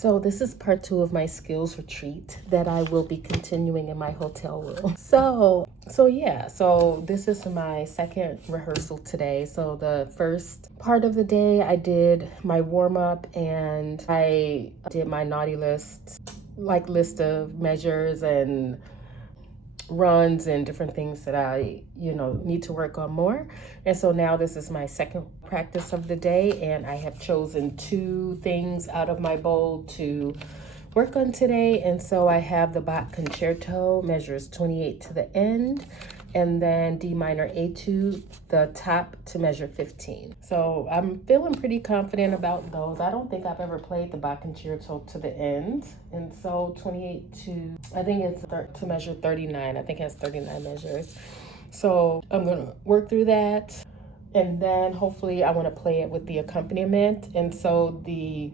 So this is part 2 of my skills retreat that I will be continuing in my hotel room. So this is my second rehearsal today. So the first part of the day I did my warm-up and I did my naughty list, like list of measures and runs and different things that I, need to work on more. And so now this is my second practice of the day, and I have chosen 2 things out of my bowl to work on today. And so I have the Bach Concerto, measures 28 to the end, and then D minor A2, the top to measure 15. So I'm feeling pretty confident about those. I don't think I've ever played the Bach Concerto to the end. And so 28 to, I think it's to measure 39. I think it has 39 measures. So I'm gonna work through that. And then hopefully I wanna play it with the accompaniment. And so the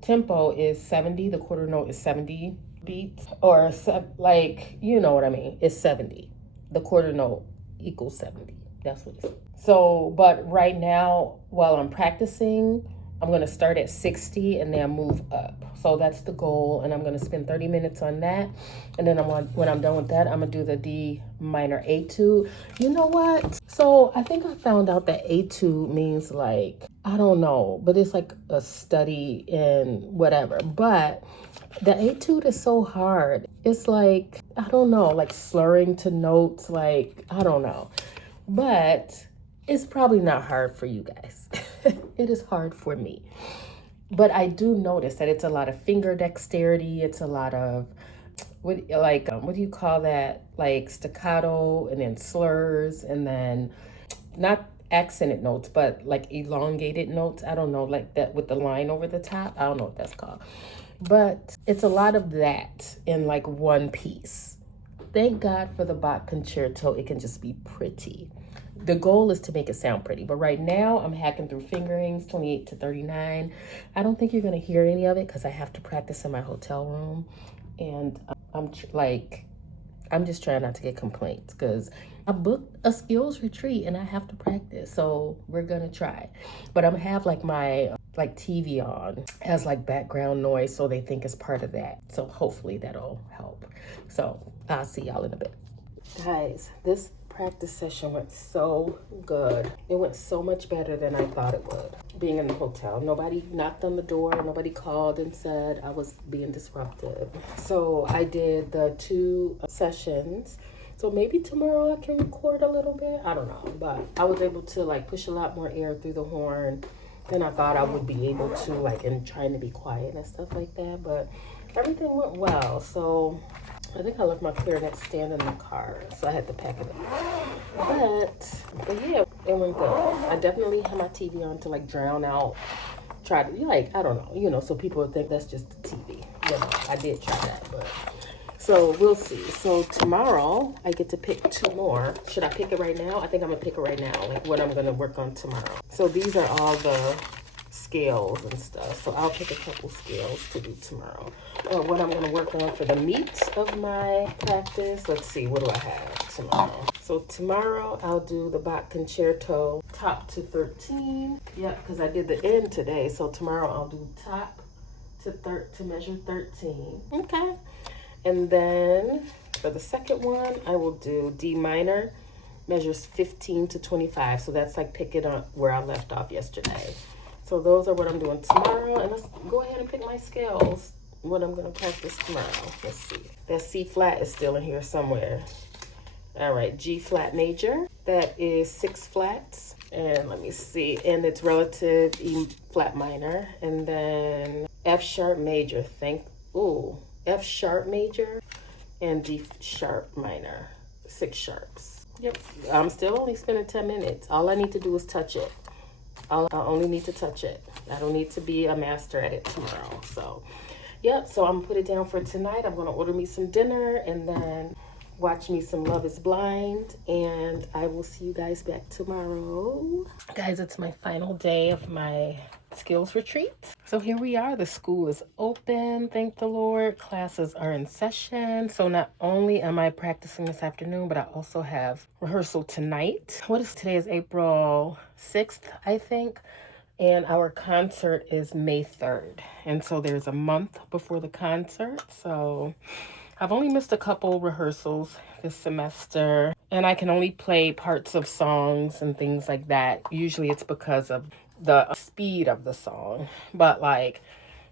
tempo is 70, the quarter note is 70 beats, or like, you know what I mean, it's 70. The quarter note equals 70. That's what it is. So, but right now, while I'm practicing, I'm gonna start at 60 and then move up. So that's the goal, and I'm gonna spend 30 minutes on that. And then when I'm done with that, I'm gonna do the D minor A2. You know what? So I think I found out that A2 means like, I don't know, but it's like a study in whatever. But the etude is so hard. It's like, I don't know, like slurring to notes, like, I don't know. But it's probably not hard for you guys. It is hard for me. But I do notice that it's a lot of finger dexterity. It's a lot of, what do you call that? Like staccato and then slurs and then not accented notes, but like elongated notes. I don't know, like that with the line over the top. I don't know what that's called. But it's a lot of that in like one piece. Thank God for the Bach Concerto. It can just be pretty. The goal is to make it sound pretty. But right now I'm hacking through fingerings, 28 to 39. I don't think you're going to hear any of it because I have to practice in my hotel room. And I'm just trying not to get complaints because I booked a skills retreat and I have to practice. So we're going to try. But I'm going to have like my TV on as like background noise so they think it's part of that. So hopefully that'll help. So I'll see y'all in a bit. Guys, this practice session went so good. It went so much better than I thought it would. Being in the hotel, nobody knocked on the door, nobody called and said I was being disruptive. So I did the 2 sessions. So maybe tomorrow I can record a little bit. I don't know, but I was able to like push a lot more air through the horn than I thought I would be able to, like, in trying to be quiet and stuff like that. But everything went well. So I think I left my clarinet stand in the car, so I had to pack it up. But yeah, it went good. I definitely had my TV on to like drown out, try to, like, I don't know, so people would think that's just the TV. I did try that, but so we'll see. So tomorrow I get to pick 2 more. Should I pick it right now? I think I'm gonna pick it right now, like what I'm gonna work on tomorrow. So these are all the scales and stuff. So I'll pick a couple scales to do tomorrow. What I'm gonna work on for the meat of my practice. Let's see, what do I have tomorrow? So tomorrow I'll do the Bach Concerto top to 13. Yep, because I did the end today. So tomorrow I'll do top to measure 13. Okay. And then for the second one, I will do D minor, measures 15 to 25. So that's like picking up where I left off yesterday. So those are what I'm doing tomorrow. And let's go ahead and pick my scales, what I'm going to practice tomorrow. Let's see. That C flat is still in here somewhere. All right, G flat major. That is 6 flats. And let me see. And it's relative E flat minor. And then F sharp major. F sharp major and D sharp minor, 6 sharps. Yep, I'm still only spending 10 minutes. All I need to do is touch it. I only need to touch it. I don't need to be a master at it tomorrow. So, yep, so I'm gonna put it down for tonight. I'm gonna order me some dinner and then watch me some Love is Blind, and I will see you guys back tomorrow. Guys, it's my final day of my skills retreat. So here we are. The school is open, thank the Lord. Classes are in session. So not only am I practicing this afternoon, but I also have rehearsal tonight. Today is April 6th, I think. And our concert is May 3rd. And so there's a month before the concert. So I've only missed a couple rehearsals this semester. And I can only play parts of songs and things like that. Usually it's because of the speed of the song. But like,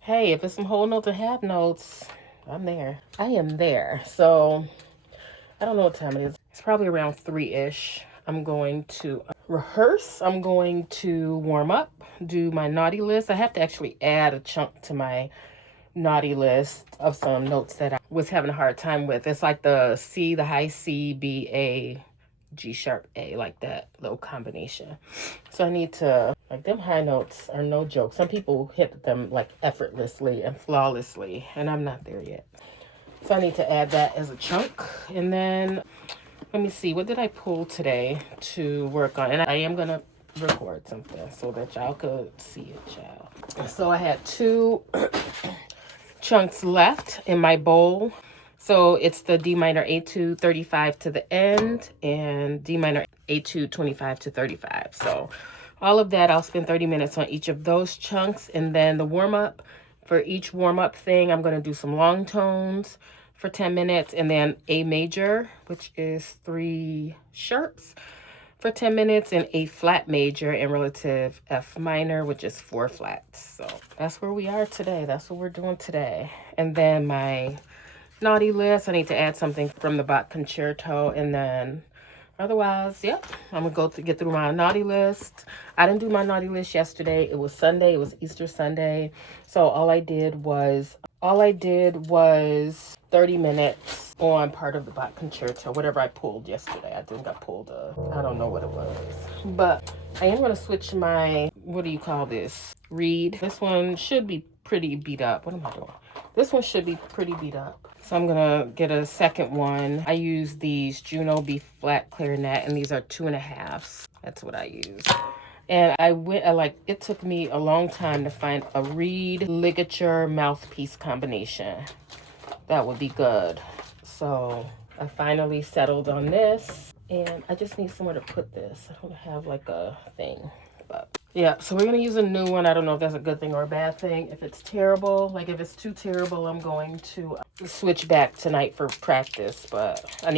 hey, if it's some whole notes or half notes, I'm there. I am there. So I don't know what time it is. It's probably around 3-ish. I'm going to rehearse. I'm going to warm up, do my naughty list. I have to actually add a chunk to my naughty list of some notes that I was having a hard time with. It's like the C, the high C, B, A, G sharp A, like that little combination. So I need to, like, them high notes are no joke. Some people hit them like effortlessly and flawlessly, and I'm not there yet. So I need to add that as a chunk. And then let me see, what did I pull today to work on? And I am gonna record something so that y'all could see it, y'all. So I had 2 chunks left in my bowl. So it's the D minor A2 35 to the end and D minor A2 25 to 35. So all of that, I'll spend 30 minutes on each of those chunks. And then the warm-up, for each warm-up thing, I'm going to do some long tones for 10 minutes. And then A major, which is 3 sharps, for 10 minutes. And A flat major and relative F minor, which is 4 flats. So that's where we are today. That's what we're doing today. And then my naughty list, I need to add something from the Bach concerto. And then otherwise, yep, I'm gonna go to get through my naughty list. I didn't do my naughty list yesterday. It was Sunday. It was Easter Sunday. So all I did was 30 minutes on part of the Bach concerto, whatever I pulled yesterday. I think I pulled I don't know what it was. But I am gonna switch my, what do you call this? Reed. This one should be pretty beat up. What am I doing? This one should be pretty beat up. So I'm gonna get a second one. I use these Juno B flat clarinet, and these are 2.5s. That's what I use. And it took me a long time to find a reed-ligature-mouthpiece combination that would be good. So I finally settled on this, and I just need somewhere to put this. I don't have like a thing, but yeah, so we're gonna use a new one. I don't know if that's a good thing or a bad thing. If it's terrible, like if it's too terrible, I'm going to switch back tonight for practice. But I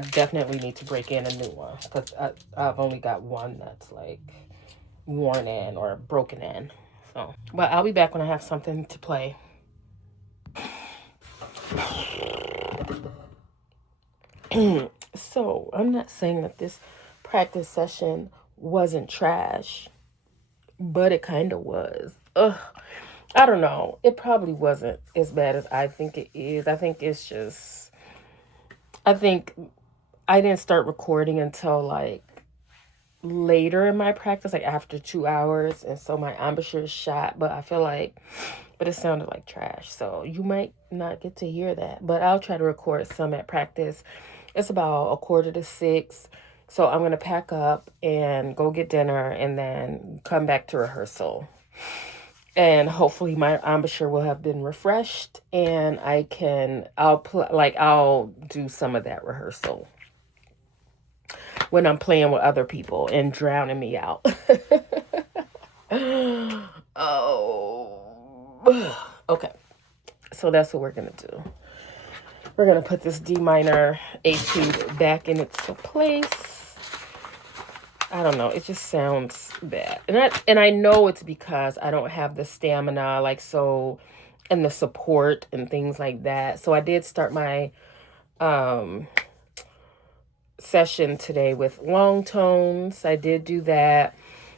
definitely need to break in a new one because I've only got one that's like worn in or broken in. So, but I'll be back when I have something to play. So I'm not saying that this practice session wasn't trash, but it kind of was. Ugh, I don't know. It probably wasn't as bad as I think it is. I think I didn't start recording until like later in my practice, like after 2 hours. And so my embouchure is shot, but it sounded like trash. So you might not get to hear that, but I'll try to record some at practice. It's about 5:45. So I'm going to pack up and go get dinner and then come back to rehearsal. And hopefully my embouchure will have been refreshed and I'll do some of that rehearsal when I'm playing with other people and drowning me out. Oh, okay. So that's what we're going to do. We're going to put this D minor A2 back in its place. I don't know. It just sounds bad. And I know it's because I don't have the stamina, and the support and things like that. So I did start my session today with long tones. I did do that.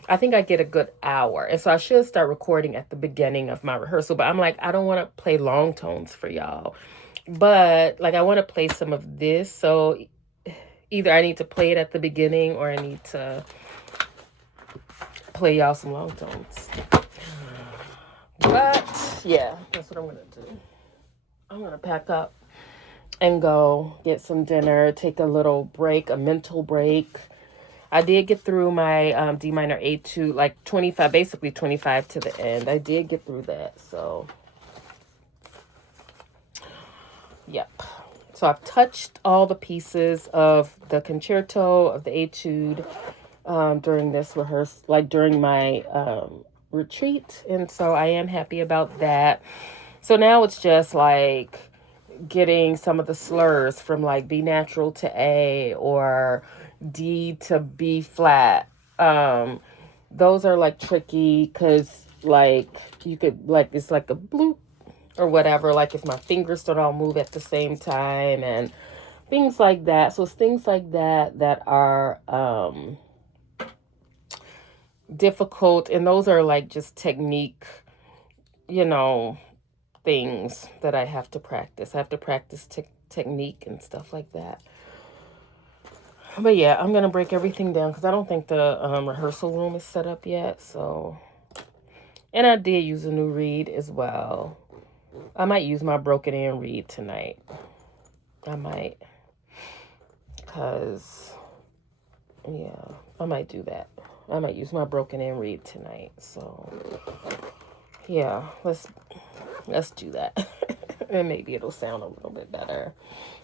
I think I get a good hour. And so I should start recording at the beginning of my rehearsal. But I'm like, I don't want to play long tones for y'all. But I want to play some of this. So either I need to play it at the beginning or I need to play y'all some long tones. But yeah, that's what I'm going to do. I'm going to pack up and go get some dinner, take a little break, a mental break. I did get through my D minor A2, 25, basically 25 to the end. I did get through that. So, yep. So I've touched all the pieces of the concerto, of the etude during this rehearsal, during my retreat, and so I am happy about that. So now it's just like getting some of the slurs from like B natural to A or D to B flat. Those are like tricky because like you could like it's like a bloop or whatever, like if my fingers don't all move at the same time and things like that. So it's things like that that are difficult, and those are like just technique, you know, things that I have to practice. I have to practice technique and stuff like that. But yeah, I'm gonna break everything down because I don't think the rehearsal room is set up yet. So, and I did use a new reed as well. I might use my broken in reed tonight. I might, because yeah, I might do that. I might use my broken in reed tonight. So yeah, let's do that. And maybe it'll sound a little bit better.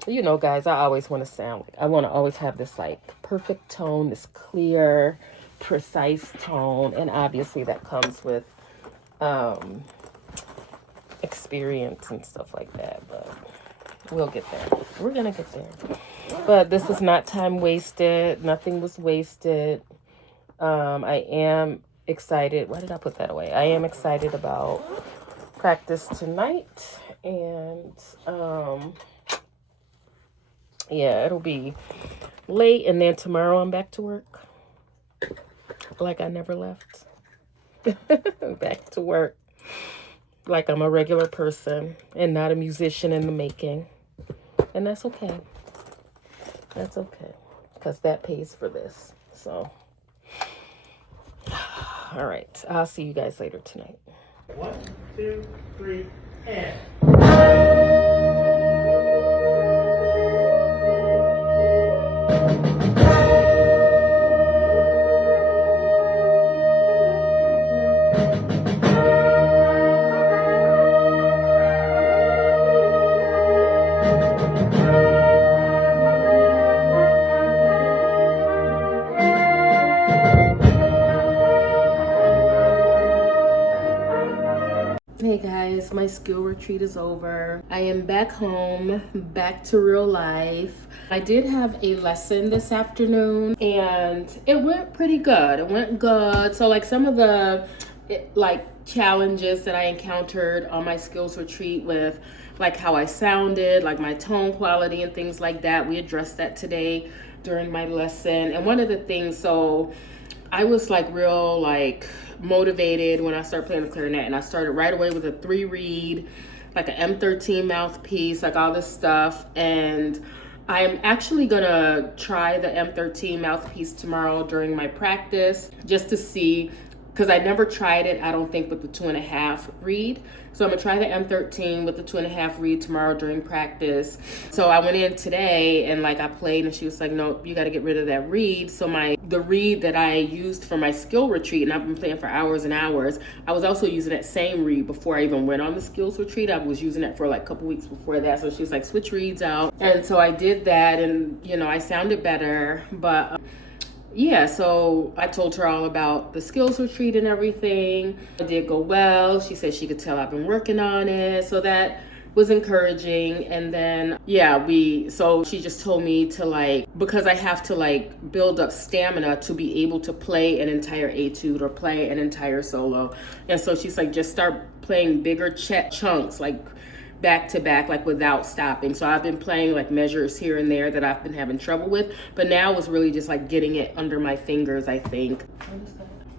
You know, guys, I always want to sound like, I want to always have this like perfect tone, this clear, precise tone. And obviously that comes with experience and stuff like that. But we'll get there. We're going to get there. But this is not time wasted. Nothing was wasted. I am excited. Why did I put that away? I am excited about practice tonight. And yeah, it'll be late, and then tomorrow I'm back to work like I never left. Back to work like I'm a regular person and not a musician in the making. And that's okay. That's okay, because that pays for this. So all right, I'll see you guys later tonight. 1, 2, 3, and Hey guys, my skill retreat is over. I am back home, back to real life. I did have a lesson this afternoon and it went pretty good. It went good. So like some of the challenges that I encountered on my skills retreat with like how I sounded, like my tone quality and things like that, we addressed that today during my lesson. And one of the things, so I was like real like motivated when I started playing the clarinet, and I started right away with a 3 reed, like an M13 mouthpiece, like all this stuff. And I'm actually gonna try the M13 mouthpiece tomorrow during my practice just to see, because I never tried it, I don't think, with the 2.5 reed. So I'm gonna try the M13 with the 2.5 reed tomorrow during practice. So I went in today and like I played, and she was like, no, you gotta get rid of that reed. So the reed that I used for my skill retreat, and I've been playing for hours and hours, I was also using that same reed before I even went on the skills retreat. I was using it for like a couple weeks before that. So she's like, switch reeds out. And so I did that, and you know, I sounded better. But yeah, so I told her all about the skills retreat and everything. It did go well. She said she could tell I've been working on it. So that was encouraging. And then, yeah, so she just told me to like, because I have to like build up stamina to be able to play an entire etude or play an entire solo. And so she's like, just start playing bigger chunks, like back to back, like without stopping. So I've been playing like measures here and there that I've been having trouble with, but now it's really just like getting it under my fingers, I think.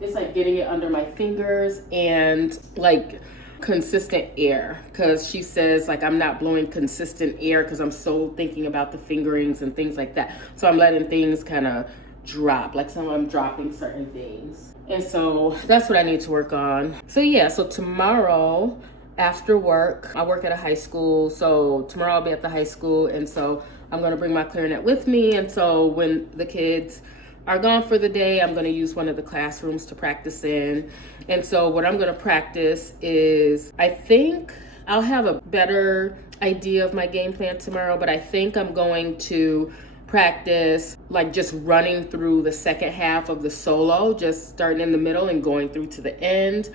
It's like getting it under my fingers and like consistent air, because she says like I'm not blowing consistent air because I'm so thinking about the fingerings and things like that. So I'm letting things kind of drop, like I'm dropping certain things. And so that's what I need to work on. So yeah, so tomorrow after work, I work at a high school, so tomorrow I'll be at the high school, and so I'm going to bring my clarinet with me. And so when the kids are gone for the day, I'm going to use one of the classrooms to practice in. And so what I'm going to practice is, I think I'll have a better idea of my game plan tomorrow, but I think I'm going to practice like just running through the second half of the solo, just starting in the middle and going through to the end,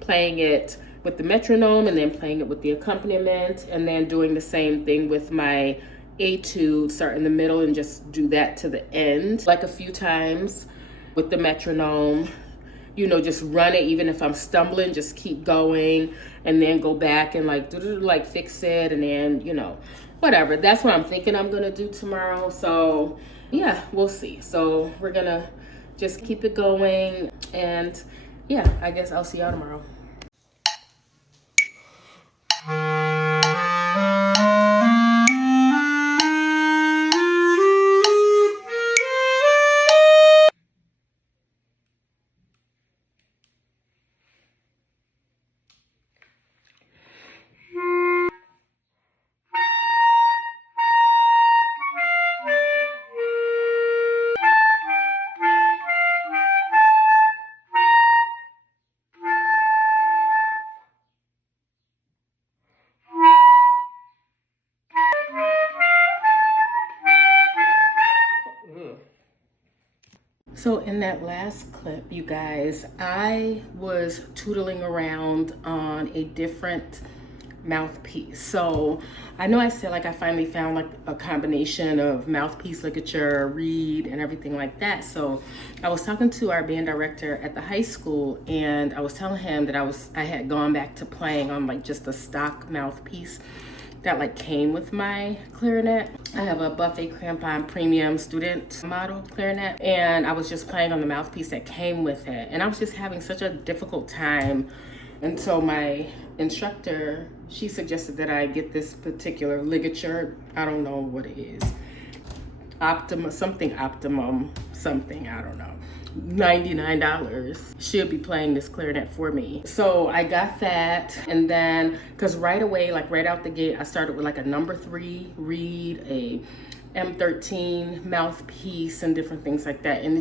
playing it with the metronome and then playing it with the accompaniment, and then doing the same thing with my etude, start in the middle and just do that to the end, like a few times with the metronome. You know, just run it, even if I'm stumbling, just keep going, and then go back and like fix it, and then, you know, whatever. That's what I'm thinking I'm gonna do tomorrow. So yeah, we'll see. So we're gonna just keep it going, and yeah, I guess I'll see y'all tomorrow. So in that last clip, you guys, I was tootling around on a different mouthpiece. So I know I said like I finally found like a combination of mouthpiece, ligature, reed, and everything like that. So I was talking to our band director at the high school, and I was telling him that I had gone back to playing on like just a stock mouthpiece that like came with my clarinet. I have a buffet crampon premium student model clarinet, and I was just playing on the mouthpiece that came with it, and I was just having such a difficult time. And so my instructor, she suggested that I get this particular ligature. I don't know what it is. Optimum, I don't know. $99. She'll be playing this clarinet for me. So I got that, and then because right away, like right out the gate, I started with like a number 3 reed, a M13 mouthpiece, and different things like that. And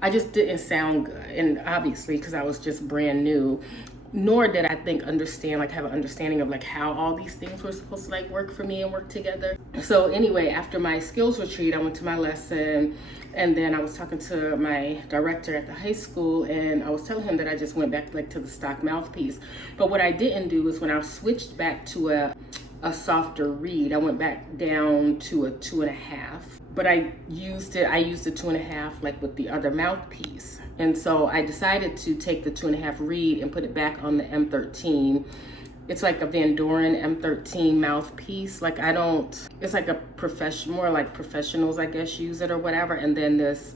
I just didn't sound good. And obviously, because I was just brand new, nor did I think have an understanding of like how all these things were supposed to like work for me and work together. So anyway, after my skills retreat, I went to my lesson, and then I was talking to my director at the high school, and I was telling him that I just went back like to the stock mouthpiece. But what I didn't do is when I switched back to a softer reed, I went back down to a 2.5. But I used the 2.5 like with the other mouthpiece. And so I decided to take the 2.5 reed and put it back on the M13. It's like a Van Doren M13 mouthpiece. Like it's like more like professionals, I guess, use it or whatever. And then this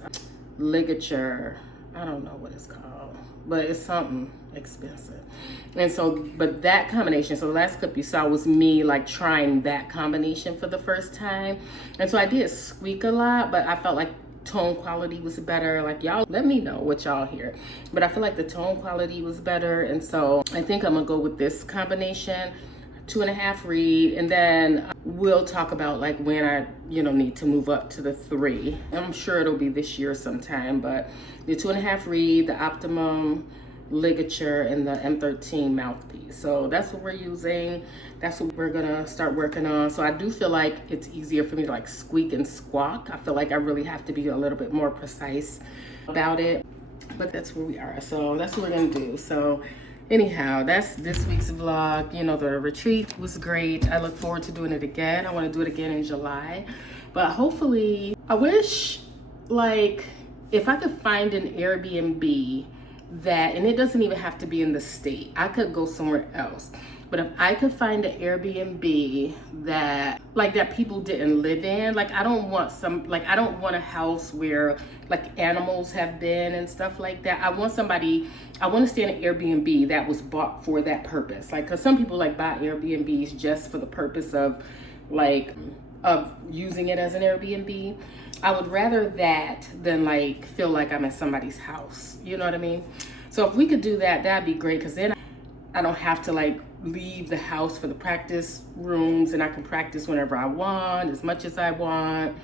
ligature, I don't know what it's called, but it's something expensive. And so, but that combination, so the last clip you saw was me like trying that combination for the first time. And so I did squeak a lot, but I felt like tone quality was better. Like, y'all let me know what y'all hear, but I feel like the tone quality was better. And so I think I'm gonna go with this combination, 2.5 reed, and then we'll talk about like when I need to move up to the 3. I'm sure it'll be this year sometime, but the 2.5 reed, the optimum ligature, and the M13 mouthpiece. So that's what we're using. That's what we're gonna start working on. So I do feel like it's easier for me to like squeak and squawk. I feel like I really have to be a little bit more precise about it, but that's where we are. So that's what we're gonna do. So anyhow, that's this week's vlog. The retreat was great. I look forward to doing it again. I want to do it again in July, but hopefully, I wish like if I could find an Airbnb and it doesn't even have to be in the state. I could go somewhere else. But if I could find an Airbnb that people didn't live in, like I don't want a house where like animals have been and stuff like that. I want to stay in an Airbnb that was bought for that purpose. Like, cause some people like buy Airbnbs just for the purpose of using it as an Airbnb. I would rather that than like feel like I'm at somebody's house. You know what I mean? So if we could do that, that'd be great. Cause then I don't have to like leave the house for the practice rooms, and I can practice whenever I want, as much as I want,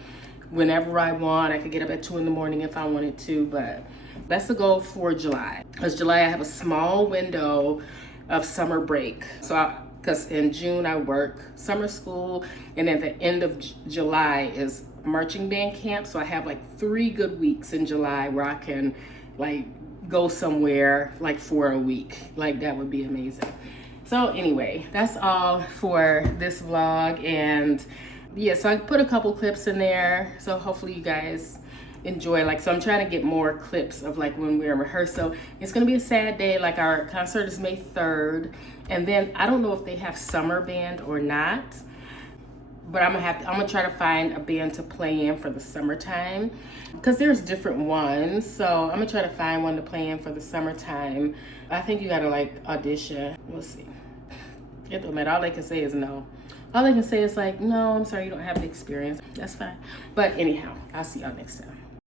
whenever I want. I could get up at 2 in the morning if I wanted to, but that's the goal for July. Because July I have a small window of summer break. Because in June I work summer school, and at the end of July is marching band camp, so I have like 3 good weeks in July where I can like go somewhere like for a week. Like that would be amazing. So anyway, that's all for this vlog. And yeah, so I put a couple clips in there, so hopefully you guys enjoy. Like, so I'm trying to get more clips of like when we're in rehearsal. It's gonna be a sad day. Like, our concert is May 3rd, and then I don't know if they have summer band or not, but I'm gonna try to find a band to play in for the summertime, because there's different ones. So I'm gonna try to find one to play in for the summertime. I think you gotta like audition. We'll see. It don't matter. All they can say is no. All they can say is like, no, I'm sorry, you don't have the experience. That's fine. But anyhow, I'll see y'all next time.